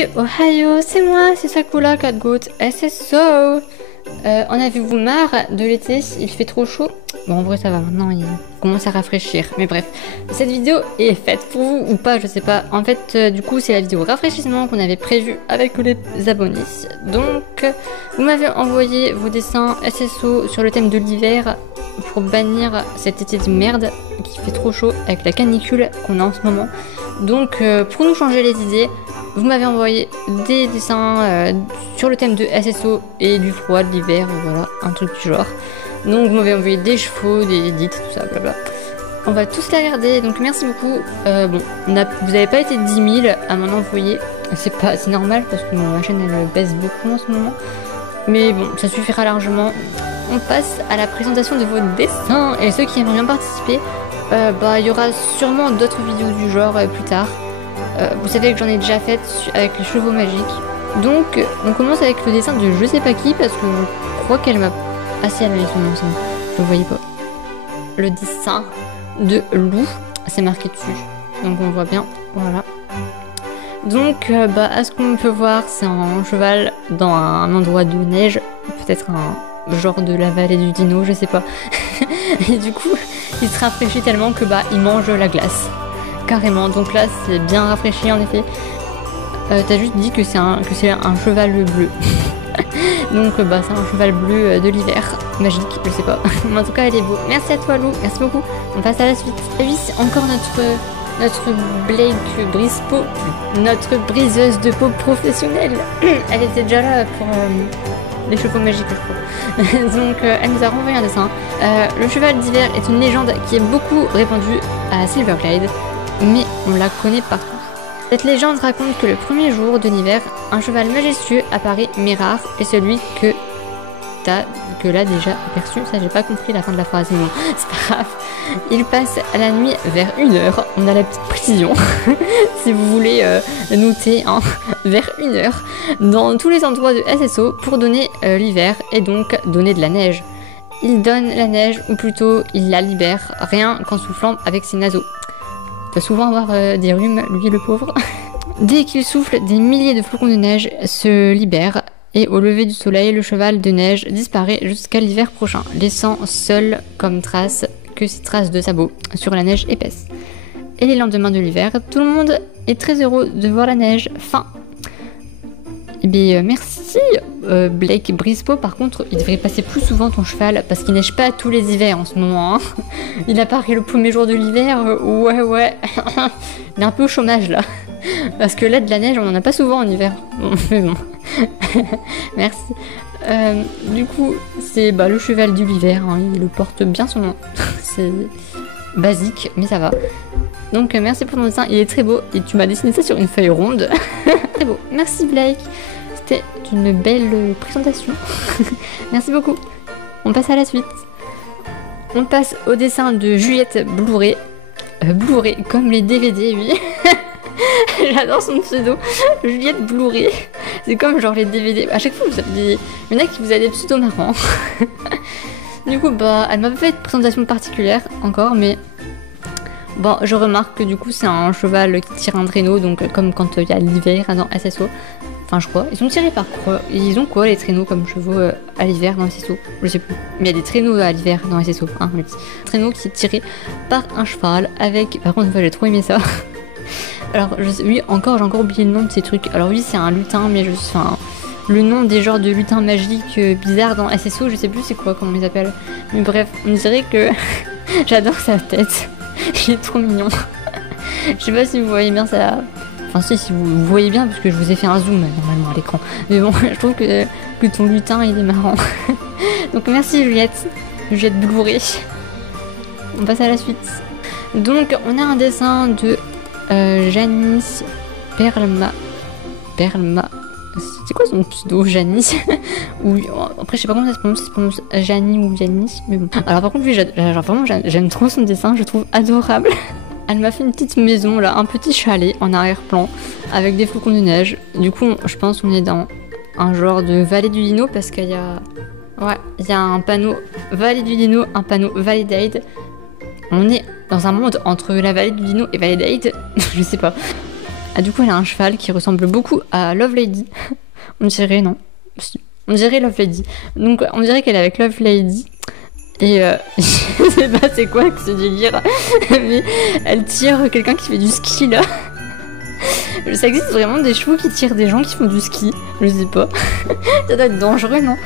Salut, Ohio, c'est moi, c'est Sakura Catgoat SSO. En avez-vous marre de l'été? Il fait trop chaud. Bon, en vrai, ça va, maintenant il commence à rafraîchir. Mais bref, cette vidéo est faite pour vous ou pas, je sais pas. En fait, du coup, c'est la vidéo rafraîchissement qu'on avait prévue avec les abonnés. Donc, vous m'avez envoyé vos dessins SSO sur le thème de l'hiver pour bannir cet été de merde qui fait trop chaud avec la canicule qu'on a en ce moment. Donc, pour nous changer les idées, vous m'avez envoyé des dessins sur le thème de SSO et du froid, de l'hiver, voilà, un truc du genre. Donc vous m'avez envoyé des chevaux, des edits, tout ça, blabla. On va tous les regarder, donc merci beaucoup. Bon, vous n'avez pas été 10 000 à m'en envoyer, c'est normal parce que ma chaîne elle baisse beaucoup en ce moment. Mais bon, ça suffira largement. On passe à la présentation de vos dessins et ceux qui aimeraient bien participer, il y aura sûrement d'autres vidéos du genre plus tard. Vous savez que j'en ai déjà fait avec les chevaux magiques. Donc on commence avec le dessin de je sais pas qui parce que je crois qu'elle m'a... Ah si, elle m'a mis son nom, je le voyais pas. Le dessin de loup, c'est marqué dessus. Donc on voit bien, voilà. Donc à ce qu'on peut voir, c'est un cheval dans un endroit de neige. Peut-être un genre de la vallée du dino, je sais pas. Et du coup, il se rafraîchit tellement que il mange la glace. Carrément, donc là c'est bien rafraîchi en effet. T'as juste dit que c'est un cheval bleu. Donc c'est un cheval bleu de l'hiver, magique, je sais pas. Mais en tout cas elle est beau. Merci à toi Lou, merci beaucoup. On passe à la suite. Et oui, c'est encore notre Blake Brispo, notre briseuse de peau professionnelle. Elle était déjà là pour les chevaux magiques je crois. Donc elle nous a renvoyé un dessin. Le cheval d'hiver est une légende qui est beaucoup répandue à Silverglade, mais on la connaît partout. Cette légende raconte que le premier jour de l'hiver, un cheval majestueux apparaît mais rare, et celui que là déjà aperçu. Ça j'ai pas compris la fin de la phrase, mais bon, c'est pas grave. Il passe à la nuit vers 1h, on a la petite précision, si vous voulez noter, hein, vers 1h, dans tous les endroits de SSO pour donner l'hiver et donc donner de la neige. Il donne la neige, ou plutôt il la libère, rien qu'en soufflant avec ses naseaux. Il va souvent avoir des rhumes, lui le pauvre. Dès qu'il souffle, des milliers de flocons de neige se libèrent et au lever du soleil, le cheval de neige disparaît jusqu'à l'hiver prochain, laissant seul comme trace que ses traces de sabots sur la neige épaisse. Et les lendemains de l'hiver, tout le monde est très heureux de voir la neige. Fin. Eh bien, merci Blake Brispo. Par contre, il devrait passer plus souvent ton cheval parce qu'il neige pas tous les hivers en ce moment. Hein. Il apparaît le premier jour de l'hiver. Ouais. Il est un peu au chômage là. Parce que là, de la neige, on en a pas souvent en hiver. Bon, mais bon. Merci. Du coup, c'est le cheval de l'hiver. Hein. Il le porte bien son nom. C'est basique, mais ça va. Donc, merci pour ton dessin. Il est très beau. Et tu m'as dessiné ça sur une feuille ronde. Très beau. Merci Blake. C'était une belle présentation. Merci beaucoup. On passe à la suite. On passe au dessin de Juliette Blu-ray. Blu-ray, comme les DVD, oui. J'adore son pseudo. Juliette Blu-ray. C'est comme genre les DVD. À chaque fois, vous avez des... il y en a qui vous a des pseudos marrants. Du coup, elle m'a pas fait de présentation particulière encore, mais... Bon, je remarque que du coup, c'est un cheval qui tire un traîneau, donc comme quand il y a l'hiver dans SSO. Enfin, je crois. Ils sont tirés par quoi? Ils ont quoi les traîneaux comme chevaux à l'hiver dans SSO? Je sais plus. Mais il y a des traîneaux à l'hiver dans SSO. Hein, le petit traîneau qui est tiré par un cheval avec... Par contre, j'ai trop aimé ça. Alors, oui, j'ai encore oublié le nom de ces trucs. Alors oui, c'est un lutin, mais le nom des genres de lutins magiques bizarres dans SSO, je sais plus c'est quoi, comment ils appellent. Mais bref, on dirait que j'adore sa tête. Il est trop mignon. Je sais pas si vous voyez bien ça. Enfin si vous voyez bien, parce que je vous ai fait un zoom normalement à l'écran. Mais bon, je trouve que ton lutin il est marrant. Donc merci Juliette Blu-ray. On passe à la suite. Donc on a un dessin de Janice Perlma. C'est quoi son pseudo, Janice? Ou après je sais pas comment ça se prononce Janie ou Janice, mais bon. Alors par contre oui, vraiment j'aime trop son dessin, je trouve adorable. Elle m'a fait une petite maison là, un petit chalet en arrière-plan avec des flocons de neige. Du coup, je pense qu'on est dans un genre de vallée du dino parce qu'il y a... Ouais, il y a un panneau vallée du dino, un panneau vallée d'Aide. On est dans un monde entre la vallée du dino et vallée d'Aide. Je sais pas. Ah, du coup, elle a un cheval qui ressemble beaucoup à Love Lady. On dirait, non. On dirait Love Lady. Donc, on dirait qu'elle est avec Love Lady. Et je sais pas c'est quoi ce délire. Mais elle tire quelqu'un qui fait du ski là. Ça existe vraiment des chevaux qui tirent des gens qui font du ski. Je sais pas. Ça doit être dangereux, non?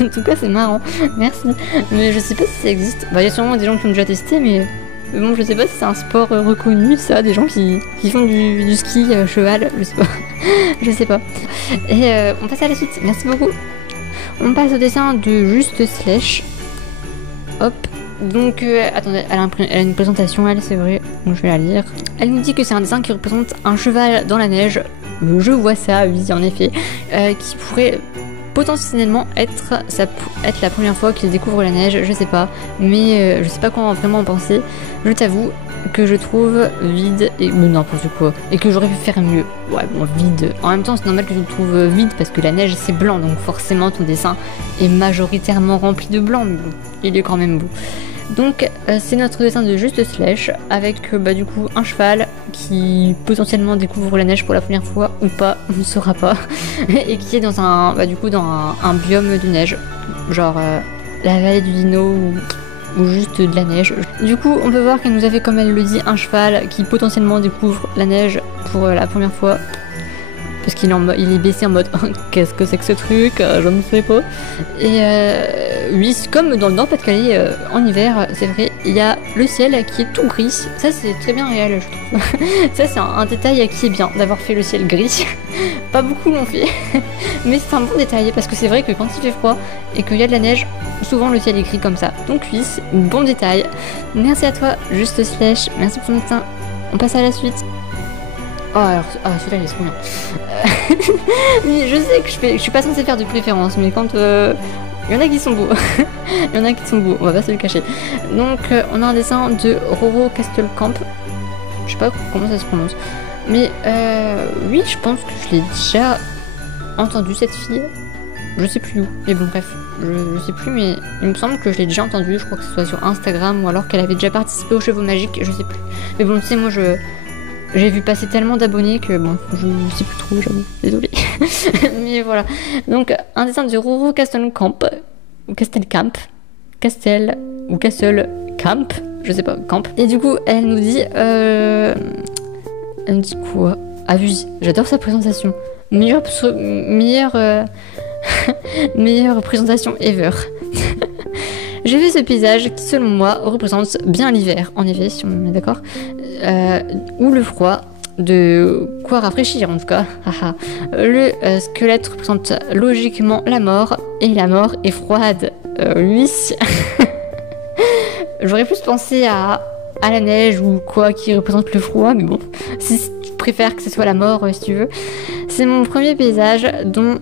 En tout cas, c'est marrant. Merci. Mais je sais pas si ça existe. Bah, il y a sûrement des gens qui ont déjà testé, mais bon, je sais pas si c'est un sport reconnu, ça. Des gens qui font du ski cheval. Je sais pas. Je sais pas. Et on passe à la suite. Merci beaucoup. On passe au dessin de Juste Slash. Hop. Donc, attendez, elle a une présentation, elle, c'est vrai, donc je vais la lire. Elle nous dit que c'est un dessin qui représente un cheval dans la neige. Je vois ça, oui, en effet. Qui pourrait potentiellement être la première fois qu'il découvre la neige, je sais pas. Mais je sais pas comment vraiment en penser. Je t'avoue que je trouve vide et n'importe quoi. Et que j'aurais pu faire mieux. Ouais, bon, vide. En même temps, c'est normal que je le trouve vide parce que la neige, c'est blanc. Donc forcément, ton dessin est majoritairement rempli de blanc. Mais bon, il est quand même beau. Donc c'est notre dessin de Juste Slash avec du coup un cheval qui potentiellement découvre la neige pour la première fois ou pas, on ne saura pas, et qui est dans un biome de neige, genre la vallée du Dino ou juste de la neige. Du coup on peut voir qu'elle nous avait, comme elle le dit, un cheval qui potentiellement découvre la neige pour la première fois. Parce qu'il est baissé en mode qu'est-ce que c'est que ce truc, je ne sais pas. Et oui, comme dans le Nord-Pas-de-Calais en hiver, c'est vrai, il y a le ciel qui est tout gris. Ça c'est très bien réel, je trouve. Ça c'est un détail qui est bien d'avoir fait le ciel gris. Pas beaucoup l'ont fait, mais c'est un bon détail parce que c'est vrai que quand il fait froid et qu'il y a de la neige, souvent le ciel est gris comme ça. Donc oui, bon détail. Merci à toi, Juste Slash. Merci pour ton dessin. On passe à la suite. Oh alors, celui-là il est trop bien. Mais je sais que je suis pas censée faire de préférence, mais quand il y en a qui sont beaux. Il y en a qui sont beaux, on va pas se le cacher. Donc on a un dessin de Roro Castelkamp. Je sais pas comment ça se prononce. Mais oui, je pense que je l'ai déjà entendu cette fille. Je sais plus où. Mais bon bref, je sais plus, mais il me semble que je l'ai déjà entendu. Je crois que ce soit sur Instagram ou alors qu'elle avait déjà participé aux Chevaux Magiques, je sais plus. Mais bon, tu sais, moi j'ai vu passer tellement d'abonnés que bon, je sais plus trop, j'avoue, désolée. Mais voilà. Donc, un dessin de Roro Castelkamp, ou Castelkamp, Castel, ou Castelkamp, je sais pas, Camp. Et du coup, elle nous dit quoi? Ah oui, j'adore sa présentation. Meilleure présentation ever. J'ai vu ce paysage qui, selon moi, représente bien l'hiver, en effet, si on est d'accord, ou le froid, de quoi rafraîchir en tout cas. Le squelette représente logiquement la mort, et la mort est froide. Oui. J'aurais plus pensé à la neige ou quoi qui représente le froid, mais bon, si tu préfères que ce soit la mort, si tu veux. C'est mon premier paysage, dont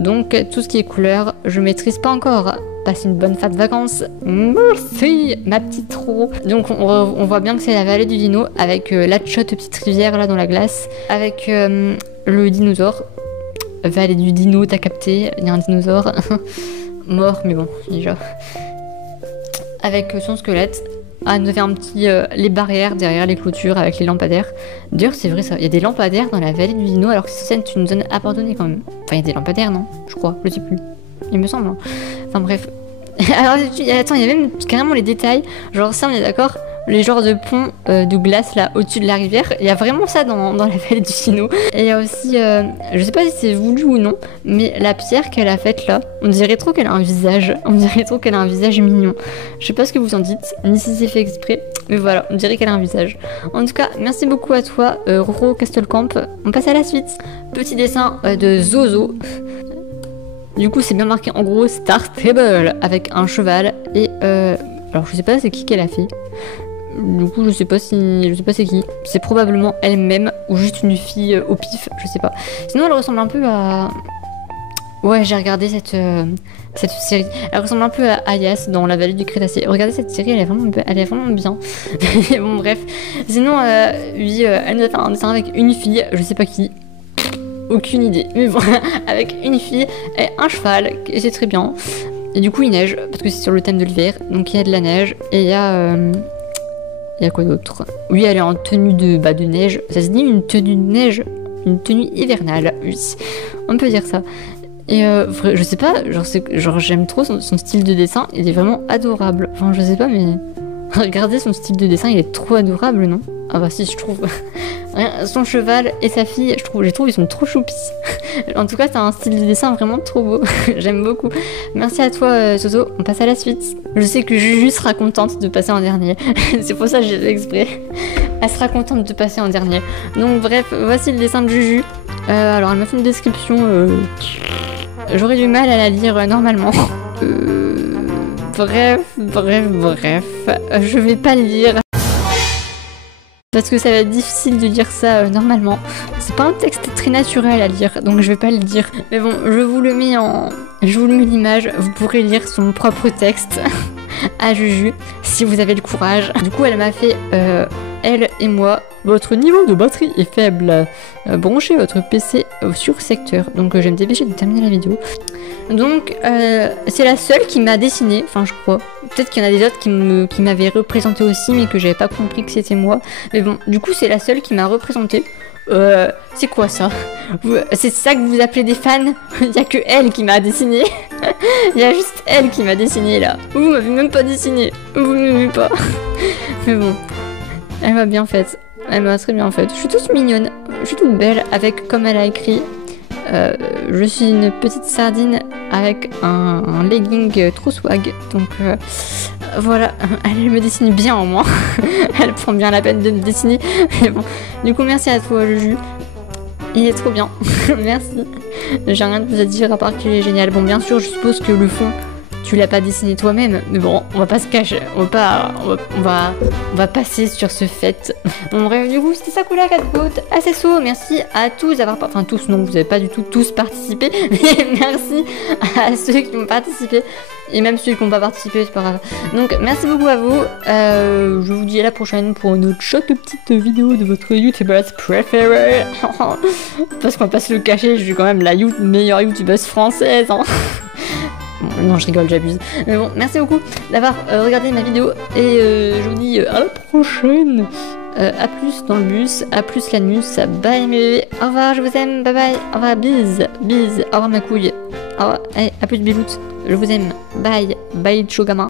donc tout ce qui est couleur, je maîtrise pas encore. Passe une bonne fin de vacances. Merci, ma petite Roro. Donc on voit bien que c'est la vallée du Dino avec la chotte petite rivière là dans la glace, avec le dinosaure. Vallée du Dino, t'as capté, il y a un dinosaure mort, mais bon, déjà. Avec son squelette. Ah, elle nous a fait un petit les barrières derrière les clôtures avec les lampadaires. D'ailleurs, c'est vrai ça, il y a des lampadaires dans la vallée du Dino alors que c'est une zone abandonnée quand même. Enfin, il y a des lampadaires, non? Je crois, je sais plus. Il me semble. Hein. Enfin bref. Alors attends, il y a même carrément les détails. Genre ça, on est d'accord, les genres de ponts de glace là au-dessus de la rivière. Il y a vraiment ça dans la vallée du Dino. Et il y a aussi, je sais pas si c'est voulu ou non, mais la pierre qu'elle a faite là, on dirait trop qu'elle a un visage. On dirait trop qu'elle a un visage mignon. Je sais pas ce que vous en dites, ni si c'est fait exprès. Mais voilà, on dirait qu'elle a un visage. En tout cas, merci beaucoup à toi, Roro Castelkamp. On passe à la suite. Petit dessin de Zozo. Du coup, c'est bien marqué en gros Star Stable avec un cheval et alors je sais pas c'est qui qu'elle a fait. Du coup, je sais pas c'est qui. C'est probablement elle-même ou juste une fille au pif, je sais pas. Sinon, elle ressemble un peu à ouais, j'ai regardé cette série. Elle ressemble un peu à Ayas dans la vallée du Crétacé. Regardez cette série, elle est vraiment bien. Bon bref. Sinon, oui, elle nous a fait un dessin avec une fille, je sais pas qui. Aucune idée, mais bon, avec une fille et un cheval, et c'est très bien. Et du coup il neige, parce que c'est sur le thème de l'hiver, donc il y a de la neige, et il y a Il y a quoi d'autre? Oui, elle est en tenue de neige. Ça se dit une tenue de neige? Une tenue hivernale, oui. On peut dire ça. Et je sais pas, genre j'aime trop son style de dessin, il est vraiment adorable. Enfin, je sais pas, mais regardez son style de dessin, il est trop adorable, non? Ah bah si, je trouve. Son cheval et sa fille, je trouve ils sont trop choupis. En tout cas, c'est un style de dessin vraiment trop beau. J'aime beaucoup. Merci à toi, Soso. On passe à la suite. Je sais que Juju sera contente de passer en dernier. C'est pour ça que j'ai fait exprès. Elle sera contente de passer en dernier. Donc bref, voici le dessin de Juju. Alors, elle m'a fait une description... J'aurais du mal à la lire normalement. Bref. Je vais pas le lire. Parce que ça va être difficile de lire ça normalement. C'est pas un texte très naturel à lire, donc je vais pas le dire. Mais bon, je vous le mets l'image, vous pourrez lire son propre texte à Juju, si vous avez le courage. Du coup, elle m'a fait, elle et moi, votre niveau de batterie est faible. Branchez votre PC sur secteur. Donc je vais me dépêcher de terminer la vidéo. Donc c'est la seule qui m'a dessiné, enfin je crois. Peut-être qu'il y en a des autres qui m'avaient représenté aussi, mais que j'avais pas compris que c'était moi. Mais bon, du coup c'est la seule qui m'a représenté. C'est quoi ça? C'est ça que vous appelez des fans? Il y a que elle qui m'a dessiné. Il y a juste elle qui m'a dessiné là. Vous m'avez même pas dessiné. Vous ne m'aimez pas. Mais bon, elle m'a bien faite. Elle m'a très bien faite. Je suis toute mignonne. Je suis toute belle avec, comme elle a écrit, je suis une petite sardine avec un legging trop swag. Donc voilà, elle me dessine bien au moins. Elle prend bien la peine de me dessiner. Mais bon, du coup merci à toi Juju. Il est trop bien. Merci. J'ai rien de plus à dire à part qu'il est génial. Bon, bien sûr, je suppose que le fond, tu l'as pas dessiné toi-même, mais bon, on va pas se cacher, on va passer sur ce fait. Bon bref, du coup, c'était Sakura Catgoat, SSO, merci à tous d'avoir, enfin tous, non, vous avez pas du tout tous participé, mais merci à ceux qui ont participé, et même ceux qui n'ont pas participé, c'est pas grave. Donc, merci beaucoup à vous, je vous dis à la prochaine pour une autre chouette petite vidéo de votre youtubeuse préférée. Parce qu'on va pas se le cacher, je suis quand même la meilleure youtubeuse française, hein. Non, je rigole, j'abuse. Mais bon, merci beaucoup d'avoir regardé ma vidéo et je vous dis à la prochaine. A plus dans le bus, à plus la nuit, bye mes bébés. Au revoir, je vous aime, bye bye. Au revoir, bise, au revoir ma couille. Au revoir, allez, à plus de biloutes, je vous aime, bye, bye chogama.